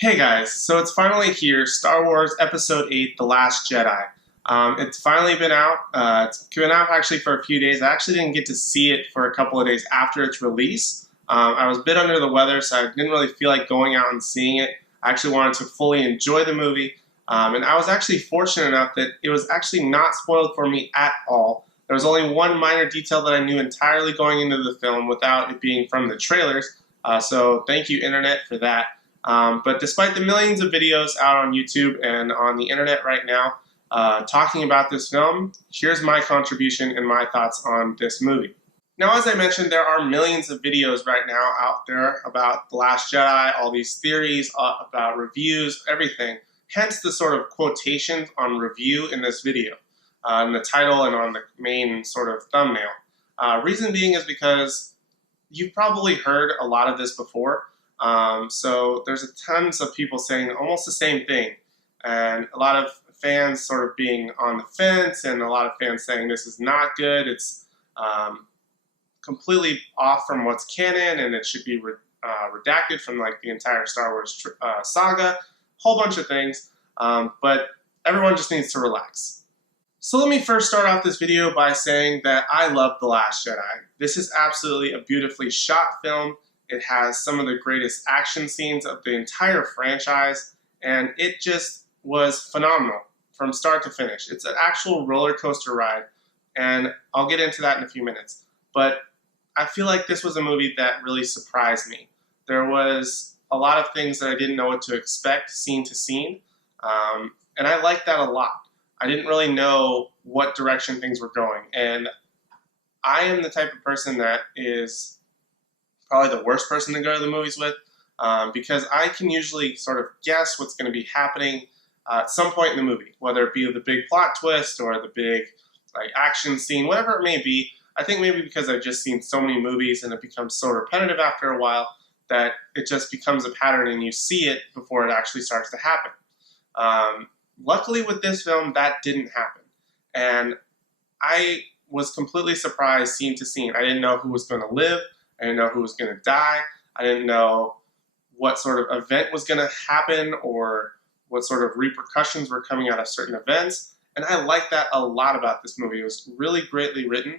Hey guys, so it's finally here, Star Wars Episode 8, The Last Jedi. It's finally been out. It's been out actually for a few days. I actually didn't get to see it for a couple of days after its release. I was a bit under the weather, so I didn't really feel like going out and seeing it. I actually wanted to fully enjoy the movie, and I was actually fortunate enough that it was actually not spoiled for me at all. There was only one minor detail that I knew entirely going into the film without it being from the trailers, so thank you, Internet, for that. But despite the millions of videos out on YouTube and on the internet right now talking about this film, here's my contribution and my thoughts on this movie. Now, as I mentioned, there are millions of videos right now out there about The Last Jedi, all these theories about reviews, everything. Hence the sort of quotations on review in this video, in the title and on the main sort of thumbnail. Reason being is because you've probably heard a lot of this before. So there's tons of people saying almost the same thing, and a lot of fans sort of being on the fence, and a lot of fans saying this is not good. It's completely off from what's canon, and it should be redacted from like the entire Star Wars saga. Whole bunch of things, but everyone just needs to relax. So let me first start off this video by saying that I love The Last Jedi. This is absolutely a beautifully shot film. It has some of the greatest action scenes of the entire franchise, and it just was phenomenal from start to finish. It's an actual roller coaster ride, and I'll get into that in a few minutes. But I feel like this was a movie that really surprised me. There was a lot of things that I didn't know what to expect, scene to scene, and I liked that a lot. I didn't really know what direction things were going, and I am the type of person that is probably the worst person to go to the movies with, because I can usually sort of guess what's going to be happening at some point in the movie, whether it be the big plot twist or the big like action scene, whatever it may be. I think maybe because I've just seen so many movies and it becomes so repetitive after a while that it just becomes a pattern and you see it before it actually starts to happen. Luckily with this film, that didn't happen. And I was completely surprised scene to scene. I didn't know who was going to live. I didn't know who was going to die. I didn't know what sort of event was going to happen or what sort of repercussions were coming out of certain events. And I like that a lot about this movie. It was really greatly written.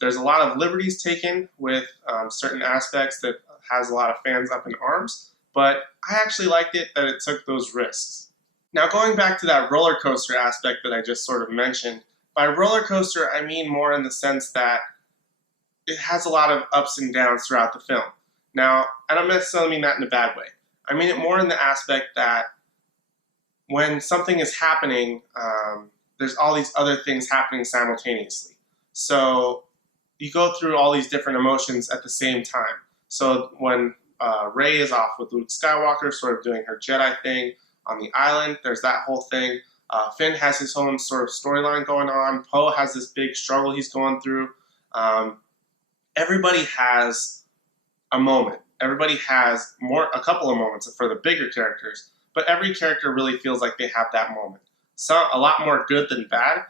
There's a lot of liberties taken with certain aspects that has a lot of fans up in arms. But I actually liked it that it took those risks. Now, going back to that roller coaster aspect that I just sort of mentioned, by roller coaster, I mean more in the sense that it has a lot of ups and downs throughout the film. Now, I don't necessarily mean that in a bad way. I mean it more in the aspect that when something is happening, there's all these other things happening simultaneously. So you go through all these different emotions at the same time. So when Rey is off with Luke Skywalker, sort of doing her Jedi thing on the island, there's that whole thing. Finn has his own sort of storyline going on. Poe has this big struggle he's going through. Everybody has a moment. Everybody has a couple of moments for the bigger characters, but every character really feels like they have that moment. A lot more good than bad,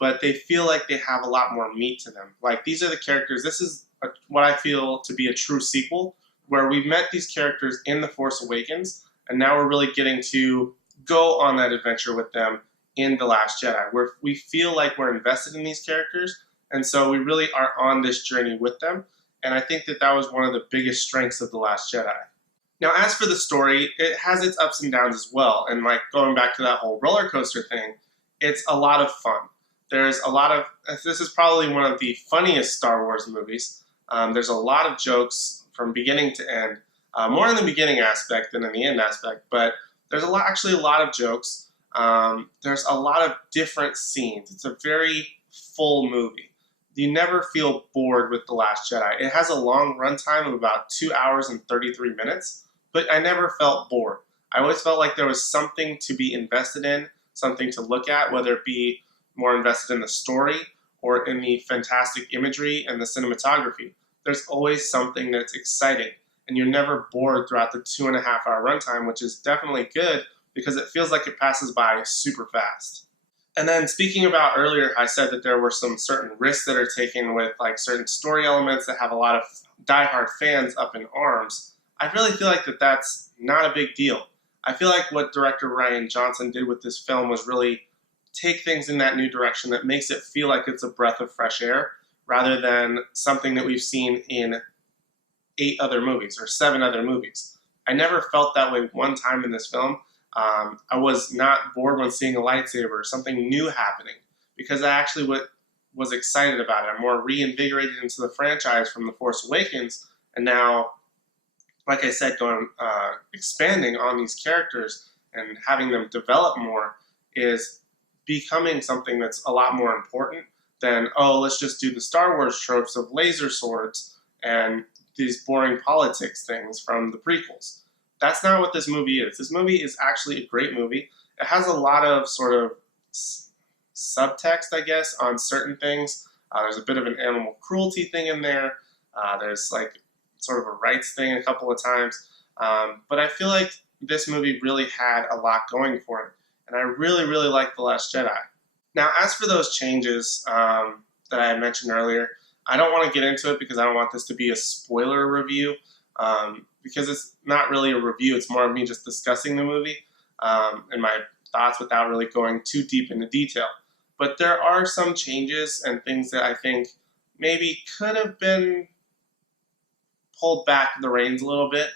but they feel like they have a lot more meat to them. Like, these are the characters. This is what I feel to be a true sequel, where we've met these characters in The Force Awakens, and now we're really getting to go on that adventure with them in The Last Jedi, where we feel like we're invested in these characters. And so we really are on this journey with them. And I think that that was one of the biggest strengths of The Last Jedi. Now, as for the story, it has its ups and downs as well. And like going back to that whole roller coaster thing, it's a lot of fun. There's a lot of, this is probably one of the funniest Star Wars movies. There's a lot of jokes from beginning to end, more in the beginning aspect than in the end aspect, but there's actually a lot of jokes. There's a lot of different scenes. It's a very full movie. You never feel bored with The Last Jedi. It has a long runtime of about 2 hours and 33 minutes, but I never felt bored. I always felt like there was something to be invested in, something to look at, whether it be more invested in the story or in the fantastic imagery and the cinematography. There's always something that's exciting, and you're never bored throughout the 2.5-hour runtime, which is definitely good because it feels like it passes by super fast. And then speaking about earlier, I said that there were some certain risks that are taken with like certain story elements that have a lot of diehard fans up in arms. I really feel like that's not a big deal. I feel like what director Rian Johnson did with this film was really take things in that new direction that makes it feel like it's a breath of fresh air rather than something that we've seen in 8 other movies or 7 other movies. I never felt that way one time in this film. I was not bored when seeing a lightsaber or something new happening because I actually was excited about it. I'm more reinvigorated into the franchise from The Force Awakens, and now, like I said, expanding on these characters and having them develop more is becoming something that's a lot more important than, oh, let's just do the Star Wars tropes of laser swords and these boring politics things from the prequels. That's not what this movie is. This movie is actually a great movie. It has a lot of sort of subtext, I guess, on certain things. There's a bit of an animal cruelty thing in there. There's like sort of a rights thing a couple of times. But I feel like this movie really had a lot going for it. And I really, really like The Last Jedi. Now, as for those changes that I mentioned earlier, I don't want to get into it because I don't want this to be a spoiler review. Because it's not really a review, it's more of me just discussing the movie and my thoughts without really going too deep into detail. But there are some changes and things that I think maybe could have been pulled back the reins a little bit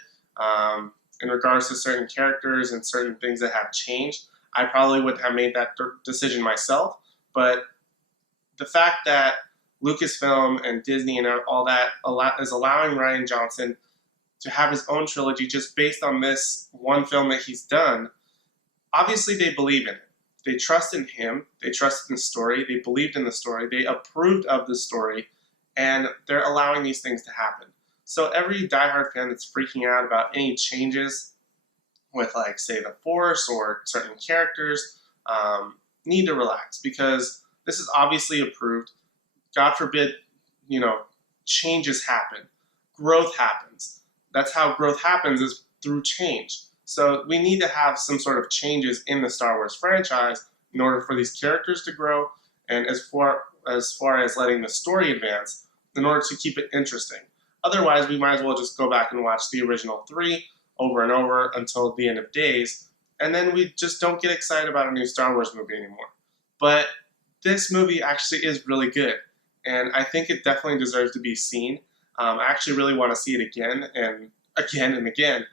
in regards to certain characters and certain things that have changed. I probably would have made that decision myself, but the fact that Lucasfilm and Disney and all that is allowing Rian Johnson to have his own trilogy just based on this one film that he's done, obviously they believe in it. They trust in him, they trusted in the story, they believed in the story, they approved of the story, and they're allowing these things to happen. So every diehard fan that's freaking out about any changes with, like, say, the Force or certain characters, need to relax because this is obviously approved. God forbid, changes happen. Growth happens. That's how growth happens, is through change. So we need to have some sort of changes in the Star Wars franchise in order for these characters to grow and as far as letting the story advance in order to keep it interesting. Otherwise, we might as well just go back and watch the original 3 over and over until the end of days, and then we just don't get excited about a new Star Wars movie anymore. But this movie actually is really good, and I think it definitely deserves to be seen. I actually really want to see it again and again and again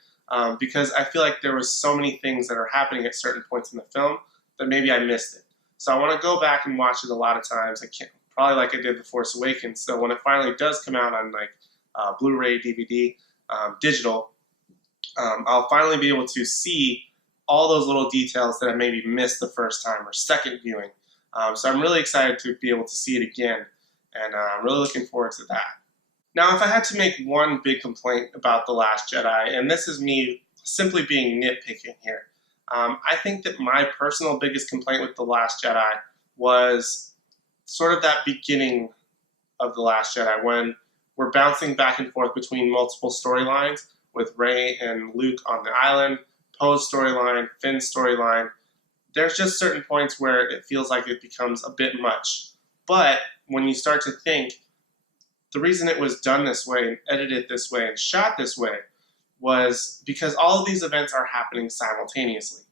because I feel like there was so many things that are happening at certain points in the film that maybe I missed it. So I want to go back and watch it a lot of times. Probably like I did The Force Awakens. So when it finally does come out on Blu-ray, DVD, digital, I'll finally be able to see all those little details that I maybe missed the first time or second viewing. So I'm really excited to be able to see it again, and I'm really looking forward to that. Now, if I had to make one big complaint about The Last Jedi, and this is me simply being nitpicking here, I think that my personal biggest complaint with The Last Jedi was sort of that beginning of The Last Jedi when we're bouncing back and forth between multiple storylines with Rey and Luke on the island, Poe's storyline, Finn's storyline. There's just certain points where it feels like it becomes a bit much. But when you start to think, the reason it was done this way and edited this way and shot this way was because all of these events are happening simultaneously.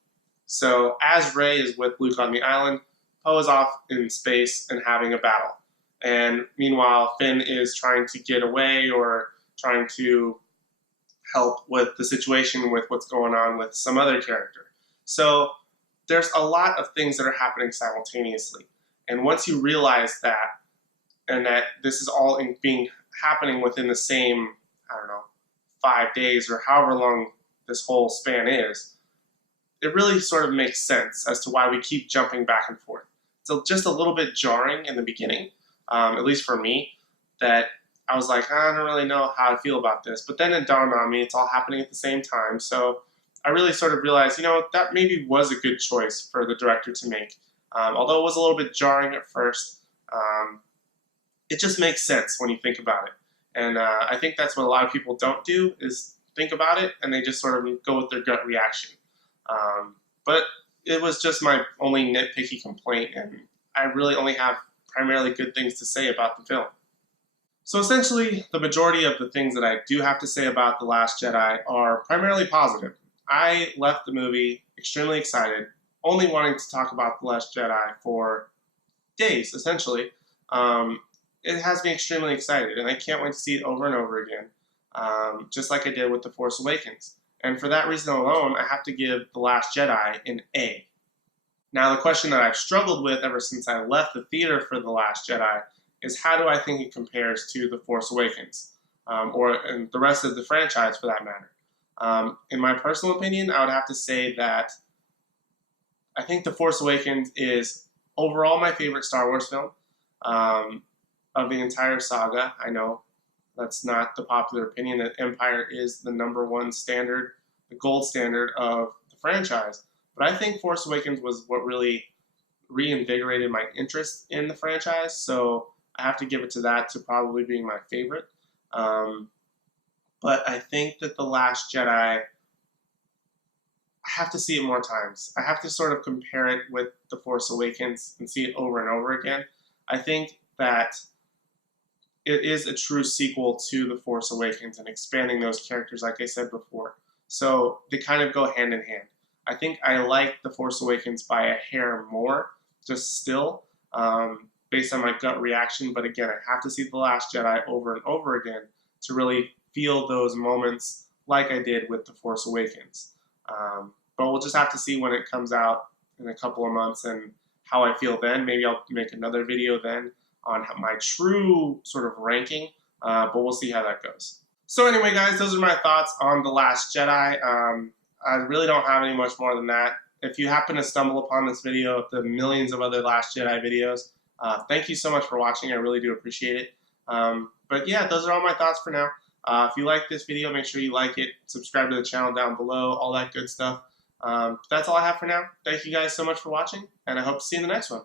So as Rey is with Luke on the island, Poe is off in space and having a battle. And meanwhile, Finn is trying to get away or trying to help with the situation with what's going on with some other character. So there's a lot of things that are happening simultaneously. And once you realize that, and that this is all happening within the same, 5 days or however long this whole span is, it really sort of makes sense as to why we keep jumping back and forth. So just a little bit jarring in the beginning, at least for me, that I was like, I don't really know how I feel about this. But then it dawned on me, it's all happening at the same time. So I really sort of realized, that maybe was a good choice for the director to make. Although it was a little bit jarring at first, it just makes sense when you think about it. And I think that's what a lot of people don't do, is think about it, and they just sort of go with their gut reaction. But it was just my only nitpicky complaint, and I really only have primarily good things to say about the film. So essentially, the majority of the things that I do have to say about The Last Jedi are primarily positive. I left the movie extremely excited, only wanting to talk about The Last Jedi for days, essentially. It has me extremely excited, and I can't wait to see it over and over again, just like I did with The Force Awakens. And for that reason alone, I have to give The Last Jedi an A. Now, the question that I've struggled with ever since I left the theater for The Last Jedi is how do I think it compares to The Force Awakens, and the rest of the franchise for that matter. In my personal opinion, I would have to say that I think The Force Awakens is overall my favorite Star Wars film of the entire saga. I know that's not the popular opinion, that Empire is the #1 standard, the gold standard of the franchise. But I think Force Awakens was what really reinvigorated my interest in the franchise, so I have to give it to that, to probably being my favorite. But I think that The Last Jedi, I have to see it more times. I have to sort of compare it with The Force Awakens and see it over and over again. I think that it is a true sequel to The Force Awakens and expanding those characters, like I said before. So they kind of go hand in hand. I think I like The Force Awakens by a hair more, just still, based on my gut reaction. But again, I have to see The Last Jedi over and over again to really feel those moments like I did with The Force Awakens. But we'll just have to see when it comes out in a couple of months and how I feel then. Maybe I'll make another video then on my true sort of ranking, but we'll see how that goes. So anyway, guys, those are my thoughts on The Last Jedi. I really don't have any much more than that. If you happen to stumble upon this video of the millions of other Last Jedi videos, thank you so much for watching. I really do appreciate it. But yeah, those are all my thoughts for now. If you like this video, make sure you like it, subscribe to the channel down below, all that good stuff. That's all I have for now. Thank you guys so much for watching, and I hope to see you in the next one.